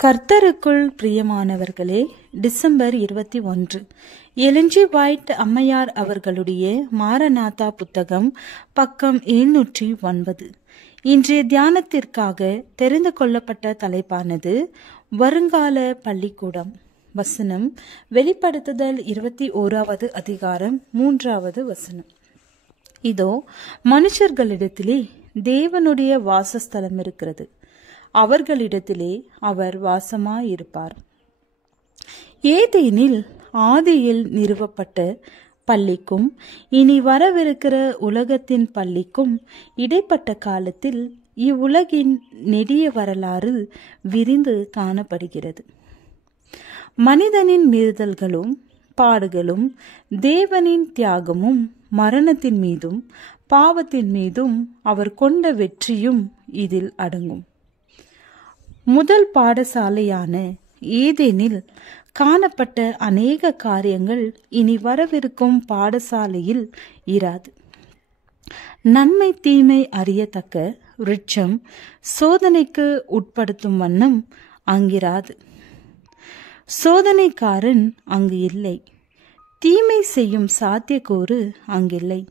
கர்த்தருக்குள் பிரியமானவர்களே, December 21 Elon G white அம்மையார் அவர்களுடைய மாரநாதா புத்தகம், பக்கம் 709. இன்றைய தியானத்திற்காக தெரிந்து கொள்ளப்பட்ட தலைப்பானது வருங்கால பள்ளிக்கூடம். வசனம் வெளிப்படுத்துதல் 21வது அதிகாரம் 3வது வசனம். இதோ மனுஷர்களிடத்திலே தேவனுடைய வாசஸ்தலம் இருக்கிறது, அவர்களிடத்திலே அவர் வாசமாயிருப்பார். ஏதேனில் ஆதியில் நிறுவப்பட்ட பள்ளிக்கும் இனி வரவிருக்கிற உலகத்தின் பள்ளிக்கும் இடைப்பட்ட காலத்தில் இவ்வுலகின் நெடிய வரலாறு விரிந்து காணப்படுகிறது. மனிதனின் மீறுதல்களும் பாடுகளும் தேவனின் தியாகமும் மரணத்தின் மீதும் பாவத்தின் மீதும் அவர் கொண்ட வெற்றியும் இதில் அடங்கும். முதல் பாடசாலையான ஏதேனில் காணப்பட்ட அநேக காரியங்கள் இனி வரவிருக்கும் பாடசாலையில் இராது. நன்மை தீமை அறியத்தக்க விருட்சம் சோதனைக்கு உட்படுத்தும் வண்ணம் அங்கிராது. சோதனைக்காரன் அங்கு இல்லை, தீமை செய்யும் சாத்தியக்கூறு அங்கில்லை.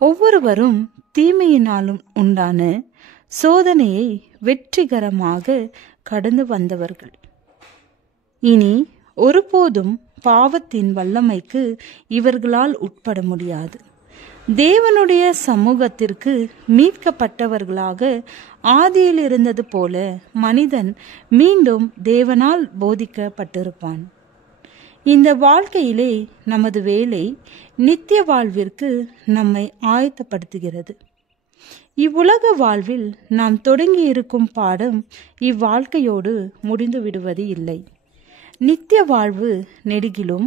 ஒவ்வொருவரும் தீமையினாலும் உண்டான சோதனையை வெற்றிகரமாக கடந்து வந்தவர்கள். இனி ஒருபோதும் பாவத்தின் வல்லமைக்கு இவர்களால் உட்பட முடியாது. தேவனுடைய சமூகத்திற்கு மீட்கப்பட்டவர்களாக ஆதியில் இருந்தது போல மனிதன் மீண்டும் தேவனால் போதிக்கப்பட்டிருப்பான். இந்த வாழ்க்கையிலே நமது வேலை நித்திய வாழ்விற்கு நம்மை ஆயத்தப்படுத்துகிறது. இவ்வுலக வாழ்வில் நாம் தொடங்கி இருக்கும் பாடம் இவ்வாழ்க்கையோடு முடிந்து விடுவது இல்லை. நித்திய வாழ்வு நெடுகிலும்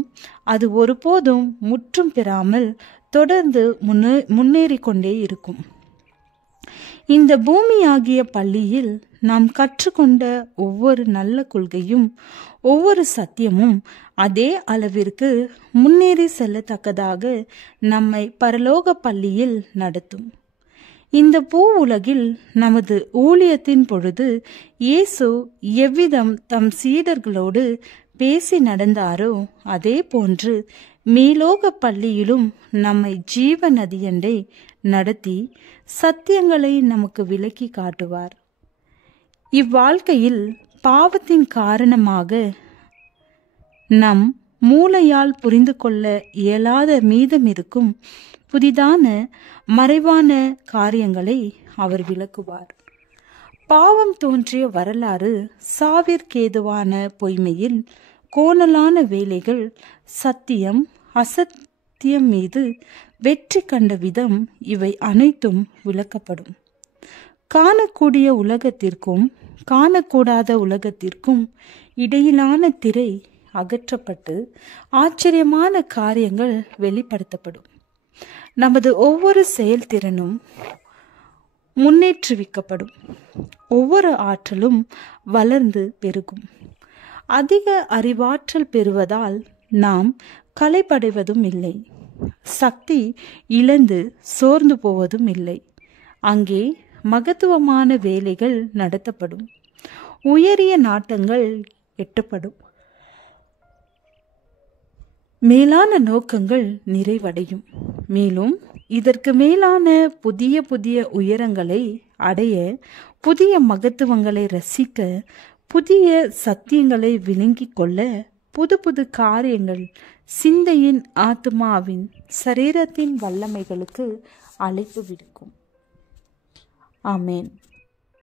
அது ஒருபோதும் முற்றும் பெறாமல் தொடர்ந்து முன்னேறி கொண்டே இருக்கும். இந்த பூமியாகிய பள்ளியில் நாம் கற்றுக்கொண்ட ஒவ்வொரு நல்ல கொள்கையும் ஒவ்வொரு சத்தியமும் அதே அளவிற்கு முன்னேறி செல்லத்தக்கதாக நம்மை பரலோக பள்ளியில் நடத்தும். இந்த பூ உலகில் நமது ஊழியத்தின் பொழுது இயேசு எவ்விதம் தம் சீடர்களோடு பேசி நடந்தாரோ அதே போன்று மேலோக பள்ளியிலும் நம்மை ஜீவ நதியண்டை நடத்தி சத்தியங்களை நமக்கு விளக்கி காட்டுவார். இவ்வாழ்க்கையில் பாவத்தின் காரணமாக நம் மூளையால் புரிந்து கொள்ள இயலாத மீதம் இருக்கும் புதிதான மறைவான காரியங்களை அவர் விளக்குவார். பாவம் தோன்றிய வரலாறு, சாவிற்கேதுவான பொய்மையில் கோணலான வேலைகள், சத்தியம் அசத்தியம் மீது வெற்றி கண்ட விதம், இவை அனைத்தும் விளக்கப்படும். காணக்கூடிய உலகத்திற்கும் காணக்கூடாத உலகத்திற்கும் இடையிலான திரை அகற்றப்பட்டு ஆச்சரியமான காரியங்கள் வெளிப்படுத்தப்படும். நமது ஒவ்வொரு செயல்திறனும் முன்னேற்றுவிக்கப்படும். ஒவ்வொரு ஆற்றலும் வளர்ந்து பெருகும். அதிக அறிவாற்றல் பெறுவதால் நாம் களைப்படைவதும் இல்லை, சக்தி இழந்து சோர்ந்து போவதும் இல்லை. அங்கே மகத்துவமான வேலைகள் நடத்தப்படும், உயரிய நாட்டங்கள் எட்டப்படும், மேலான நோக்கங்கள் நிறைவடையும். மேலும் இதற்கு மேலான புதிய புதிய உயரங்களை அடைய, புதிய மகத்துவங்களை ரசிக்க, புதிய சத்தியங்களை விளங்கிக் கொள்ள, புது புது காரியங்கள் சிந்தையின், ஆத்மாவின், சரீரத்தின் வல்லமைகளுக்கு அழைப்பு விடுக்கும். ஆமேன்.